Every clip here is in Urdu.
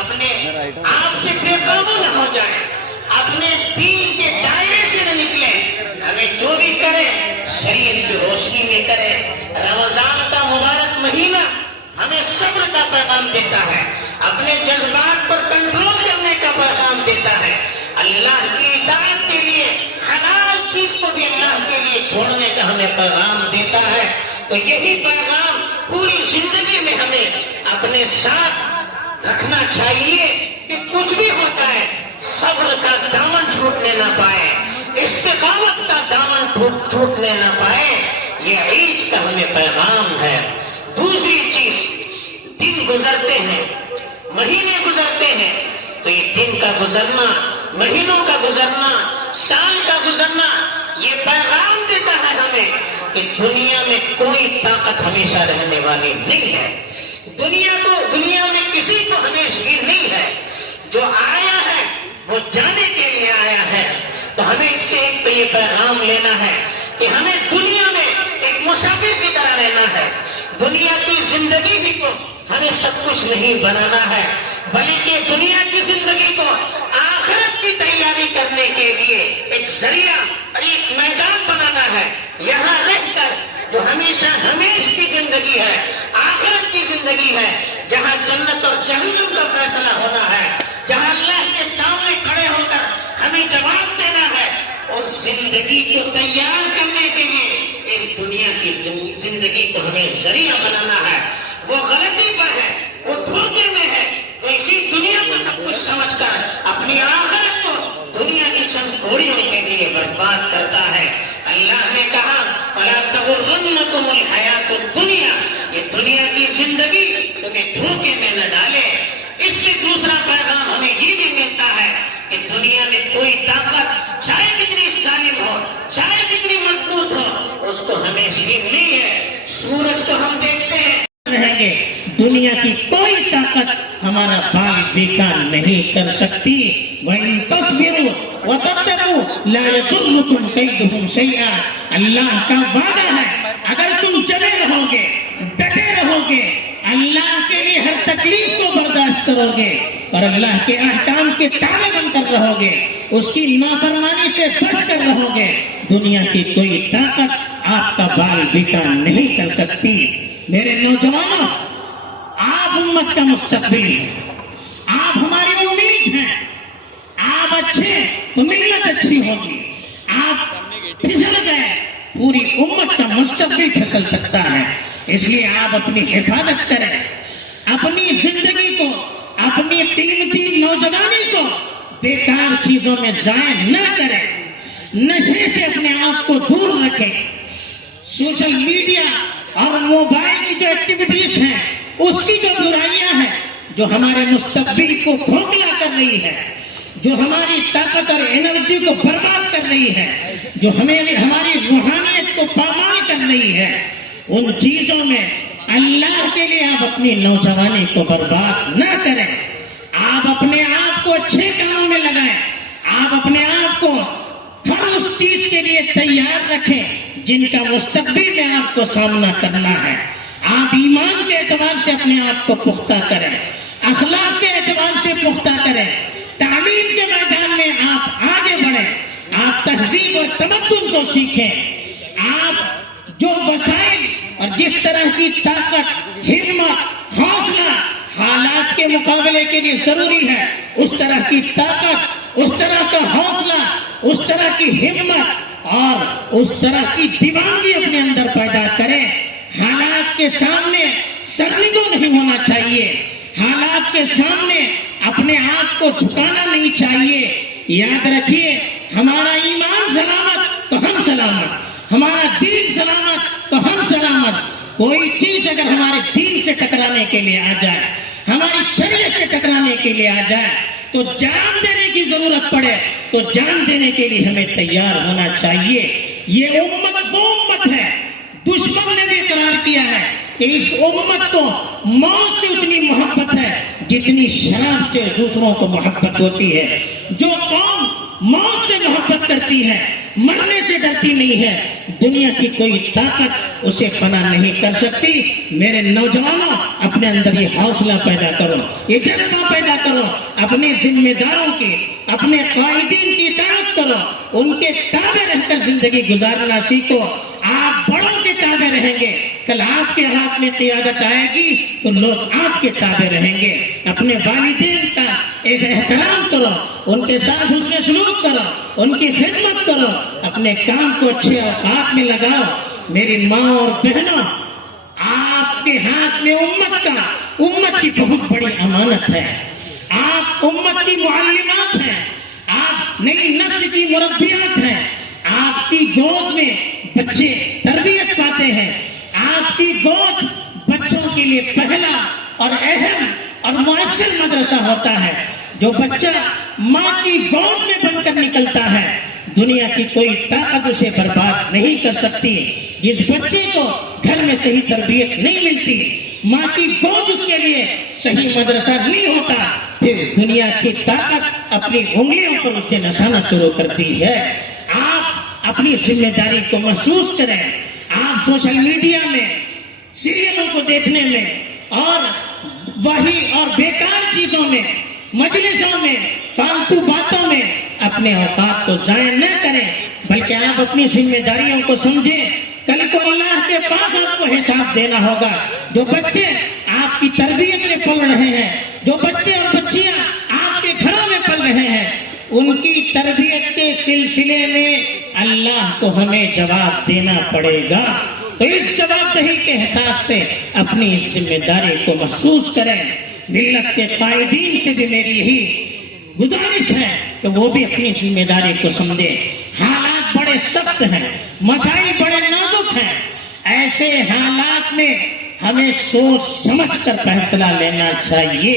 اپنے آپ سے بے قابو نہ ہو جائے، اپنے دین کے دائرے سے نہ نکلے، ہمیں جو بھی کرے شریعت کی روشنی میں کرے۔ رمضان کا مبارک مہینہ ہمیں صبر کا پیغام دیتا ہے، اپنے جذبات پر کنٹرول کرنے کا پیغام دیتا ہے، اللہ کی اطاعت کے لیے حلال چیز کو بھی اللہ کے لیے چھوڑنے کا ہمیں پیغام دیتا ہے۔ تو یہی پیغام پوری زندگی میں ہمیں اپنے ساتھ رکھنا چاہیے کہ کچھ بھی ہوتا ہے صبر کا دامن چھوٹنے نہ پائے، استقامت کا دامن چھوٹنے نہ پائے۔ یہ عید کا ہمیں پیغام ہے۔ دوسری چیز، دن گزرتے ہیں، مہینے گزرتے ہیں، تو یہ دن کا گزرنا، مہینوں کا گزرنا، سال کا گزرنا یہ پیغام دیتا ہے ہمیں کہ دنیا میں کوئی طاقت ہمیشہ رہنے والی نہیں ہے۔ دنیا میں کسی کو ہمیشگی نہیں ہے۔ جو آیا ہے وہ جانے کے لیے آیا ہے۔ تو ہمیں اس سے ایک تو یہ پیغام لینا ہے کہ ہمیں دنیا میں ایک مسافر کی طرح رہنا ہے۔ دنیا کی زندگی بھی کو ہمیں سب کچھ نہیں بنانا ہے، بلکہ دنیا کی زندگی کو آخرت کی تیاری کرنے کے لیے ایک ذریعہ اور ایک میدان بنانا ہے۔ یہاں رہ کر جو ہمیشہ ہمیش کی زندگی ہے، آخرت کی زندگی ہے، جہاں جنت اور جہنم کا فیصلہ ہونا ہے، جہاں اللہ کے سامنے کھڑے ہو کر ہمیں جواب دینا ہے، اس زندگی کو تیار کرنے کے لیے اس دنیا کی زندگی کو ہمیں ذریعہ بنانا ہے۔ وہ غلطی پر ہے، وہ دھوکے میں ہے، تو اسی دنیا کو سب کچھ سمجھ کر اپنی آخرت کو دنیا کی چند کوڑیوں کے لیے برباد کرتا ہے۔ اللہ نے کہا فَلَا تَغُرَّنَّكُمُ الْحَيَاةُ الدُّنْيَا، یہ دنیا کی زندگی تمہیں دھوکے میں نہ ڈالے۔ اس سے دوسرا پیغام ہمیں یہ بھی ملتا ہے کہ دنیا میں کوئی طاقت چاہے کتنی ظالم ہو، چاہے کتنی مضبوط ہو، اس کو ہمیشہ نہیں ہے۔ سورج کو ہم دیکھتے ہیں، رہیں گے، دنیا کی کوئی طاقت ہمارا بال بیکار نہیں کر سکتی۔ وَإِن تَصْبِرُوا وَتَتَّقُوا لَا يَضُرُّكُمْ كَيْدُهُمْ شَيْئًا، اللہ کا وعدہ ہے اگر تم چلے رہو گے، ڈٹے رہو گے، اللہ کے لیے ہر تکلیف کو برداشت کرو گے اور اللہ کے احکام کے تابع بن کر رہو گے، اس کی نافرمانی سے بچ کر رہو گے، دنیا کی کوئی طاقت آپ کا بال بیکار نہیں کر سکتی۔ میرے نوجوانوں، آپ امت کا مستقبل ہیں، آپ ہماری امید ہیں، آپ اچھے تو ملت اچھی ہوگی، آپ پھسل گئے پوری امت کا مستقبل پھسل سکتا ہے۔ اس لیے آپ اپنی حفاظت کریں، اپنی زندگی کو، اپنی قیمتی نوجوانی کو بیکار چیزوں میں ضائع نہ کریں، نشے سے اپنے آپ کو دور رکھیں۔ سوشل میڈیا اور موبائل کی جو ایکٹیویٹیز ہیں، اس کی جو برائیاں ہیں، جو ہمارے مستقبل کو کھوکھلا کر رہی ہے، جو ہماری طاقت اور انرجی کو برباد کر رہی ہے، جو ہماری روحانیت کو پامال کر رہی ہے، ان چیزوں میں اللہ کے لیے آپ اپنی نوجوانی کو برباد نہ کریں۔ آپ اپنے آپ کو اچھے کاموں میں لگائیں، آپ اپنے آپ کو ہر اس چیز کے لیے تیار رکھیں جن کا مستقبل میں آپ کو سامنا کرنا ہے۔ آپ ایمان کے اعتبار سے اپنے آپ کو پختہ کریں، اخلاق کے اعتبار سے پختہ کریں، تعلیم کے میدان میں آپ آگے بڑھیں، آپ تہذیب اور تمدن کو سیکھیں۔ آپ جو وسائل اور جس طرح کی طاقت، ہمت، حوصلہ حالات کے مقابلے کے لیے ضروری ہے، اس طرح کی طاقت، اس طرح کا حوصلہ، اس طرح کی ہمت اور اس طرح کی دیوانگی اپنے اندر پیدا کریں۔ حالات کے سامنے سرنگو نہیں ہونا چاہیے، حالات کے سامنے اپنے آپ کو جھکانا نہیں چاہیے۔ یاد رکھیے، ہمارا ایمان سلامت تو ہم سلامت، ہمارا دین سلامت تو ہم سلامت۔ کوئی چیز اگر ہمارے دین سے ٹکرانے کے لیے آ جائے، ہماری شریعت سے ٹکرانے کے لیے آ جائے، تو جان دینے کی ضرورت پڑے تو جان دینے کے لیے ہمیں تیار ہونا چاہیے۔ یہ امت وہ امت ہے، دشمن نے بھی اقرار کیا ہے کہ اس امت کو موت سے اتنی محبت ہے جتنی شراب سے دوسروں کو محبت ہوتی ہے۔ جو قوم موت سے محبت کرتی ہے، مرنے سے ڈرتی نہیں ہے، دنیا کی کوئی طاقت اسے فنا نہیں کر سکتی۔ میرے نوجوانوں، اپنے اپنے اندر یہ حوصلہ پیدا کرو، یہ جذبہ پیدا کرو، اپنے ذمہ داروں کی، اپنے قائدین کی اطاعت کرو، ان کے تابع رہ کر زندگی گزارنا سیکھو۔ آپ بڑوں کے تابع رہیں گے، کل آپ کے ہاتھ میں قیادت آئے گی تو لوگ آپ کے تابع رہیں گے۔ اپنے والدین کا ایک احترام کرو، ان کے ساتھ حسن سلوک کرو، ان کی خدمت کرو، اپنے کام کو اچھے اوقات میں لگاؤ۔ میری ماں اور بہنوں، آپ کے ہاتھ میں امت کی بہت بڑی امانت ہے۔ آپ امت کی معلمات ہیں، آپ نئی نسل کی مربیات ہیں۔ آپ کی گود میں بچے تربیت پاتے ہیں۔ آپ کی گود بچوں کے لیے پہلا اور اہم اور مؤثر مدرسہ ہوتا ہے۔ جو بچہ ماں کی گود میں بن کر نکلتا ہے، دنیا کی کوئی طاقت اسے برباد نہیں کر سکتی۔ جس بچے کو گھر میں صحیح تربیت نہیں ملتی، ماں کی گود اس کے لیے صحیح مدرسہ نہیں ہوتا، پھر دنیا کی طاقت اپنی انگلیوں پر اس کے نسانا شروع کرتی ہے۔ آپ اپنی ذمہ داری کو محسوس کریں۔ آپ سوشل میڈیا میں، سیریلوں کو دیکھنے میں اور وہی اور بیکار چیزوں میں، مجلسوں میں، فالتو باتوں میں اپنے اوقات کو ضائع نہ کریں، بلکہ آپ اپنی ذمہ داریوں کو سمجھیں۔ کل کو اللہ کے پاس آپ کو حساب دینا ہوگا۔ جو بچے آپ کی تربیت میں پل رہے ہیں، جو بچے اور بچیاں آپ کے گھروں میں پل رہے ہیں، ان کی تربیت کے سلسلے میں اللہ کو ہمیں جواب دینا پڑے گا۔ تو اس جواب دہی کے احساس سے اپنی ذمہ داری کو محسوس کریں۔ ملت کے قائدین سے بھی میری یہی گزارش ہے کہ وہ بھی اپنی ذمہ داری کو سمجھیں۔ حالات بڑے سخت ہیں، مسائل بڑے نازک ہیں، ایسے حالات میں ہمیں سوچ سمجھ کر فیصلہ لینا چاہیے۔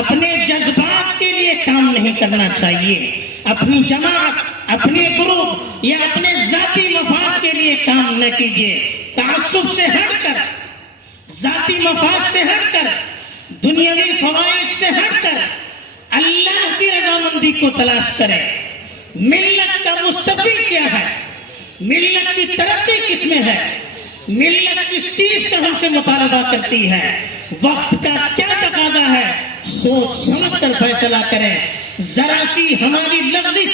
اپنے جذبات کے لیے کام نہیں کرنا چاہیے، اپنی جماعت، اپنے گروپ یا اپنے ذاتی مفاد کے لیے کام نہ کیجیے۔ تعصب سے ہٹ کر، ذاتی مفاد سے ہٹ کر، دنیاوی فوائد سے ہٹ کر اللہ کی رضامندی کو تلاش کریں۔ ملت کا مستقبل کیا ہے؟ ملت کی ترقی کس میں ہے؟ ملت کس چیز کا ہم سے مطالبہ کرتی ہے؟ وقت کا کیا تقاضا ہے؟ سوچ سمجھ کر فیصلہ کریں۔ ذرا سی ہماری لفظ،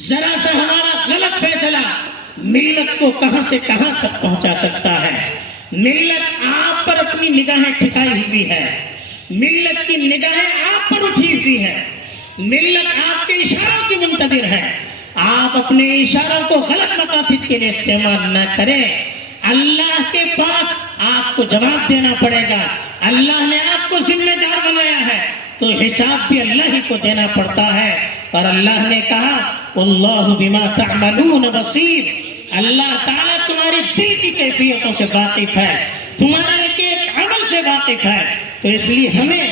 ذرا سا ہمارا غلط فیصلہ ملت کو کہاں سے کہاں تک پہنچا سکتا ہے۔ ملت آپ پر اپنی نگاہیں ٹھکائی ہوئی ہے، ملت کی نگاہیں آپ پر اٹھی ہوئی ہے، ملت آپ کے اشاروں کی منتظر ہے۔ آپ اپنے اشاروں کو غلط مقاصد کے لیے استعمال نہ کریں۔ اللہ کے پاس آپ کو جواب دینا پڑے گا۔ اللہ نے آپ کو ذمہ دار بنایا ہے تو حساب بھی اللہ ہی کو دینا پڑتا ہے۔ اور اللہ نے کہا واللہ بما تعملون بصیر، اللہ تعالیٰ تمہاری دل کی کیفیتوں سے واقف ہے، تمہارے ایک ایک عمل سے واقف ہے۔ تو اس لیے ہمیں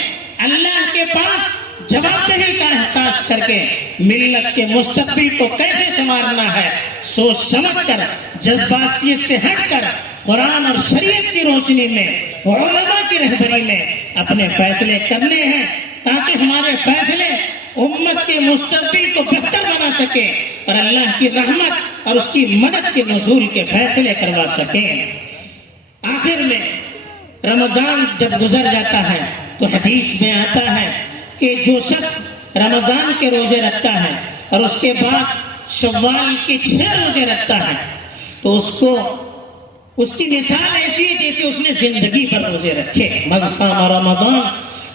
اللہ کے پاس جواب دہی کا احساس کر کے ملت کے مستقبل کو کیسے سنوارنا ہے، سوچ سمجھ کر، جذباتیت سے ہٹ کر، قرآن اور شریعت کی روشنی میں، علماء کی رہبری میں اپنے فیصلے کرنے ہیں، تاکہ ہمارے فیصلے امت کے مستقبل کو بہتر بنا سکے اور اللہ کی رحمت اور اس کی مدد کے نزول کے فیصلے کروا سکیں۔ آخر میں رمضان جب گزر جاتا ہے تو حدیث میں آتا ہے کہ جو شخص رمضان کے روزے رکھتا ہے اور اس کے بعد شوال کے 6 روزے رکھتا ہے تو اس کی مثال ایسی ہے جیسے اس نے زندگی پر روزے رکھے۔ من صام رمضان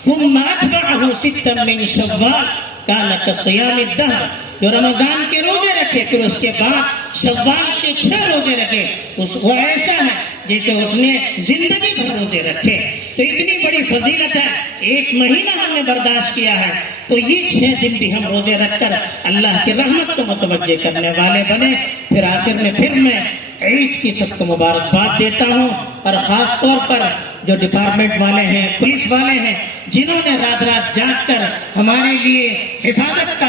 ثم اتبعه 6 من شوال کان کصیام الدہر، جو رمضان کے روزے رکھے پھر اس کے بعد شوال کے 6 روزے رکھے، وہ ایسا ہے جیسے اس نے زندگی بھر روزے رکھے۔ تو اتنی بڑی فضیلت ہے، 1 مہینہ ہم نے برداشت کیا ہے تو یہ 6 دن بھی ہم روزے رکھ کر اللہ کی رحمت کو متوجہ کرنے والے بنے۔ پھر آخر میں پھر میں عید کی سب کو مبارکباد دیتا ہوں، اور خاص طور پر جو ڈپارٹمنٹ والے ہیں، پولیس والے ہیں، جنہوں نے رات رات جاگ کر ہمارے لیے حفاظت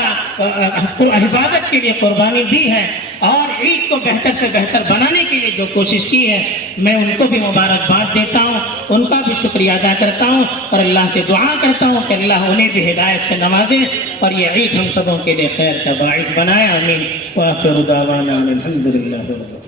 کے لیے قربانی دی ہے اور عید کو بہتر سے بہتر بنانے کے لیے جو کوشش کی ہے، میں ان کو بھی مبارکباد دیتا ہوں، ان کا بھی شکریہ ادا کرتا ہوں اور اللہ سے دعا کرتا ہوں کہ اللہ انہیں بھی ہدایت سے نوازے اور یہ عید ہم سبوں کے لیے خیر کا باعث بنائے۔ آمین۔ وآخر دعوانا الحمدللہ۔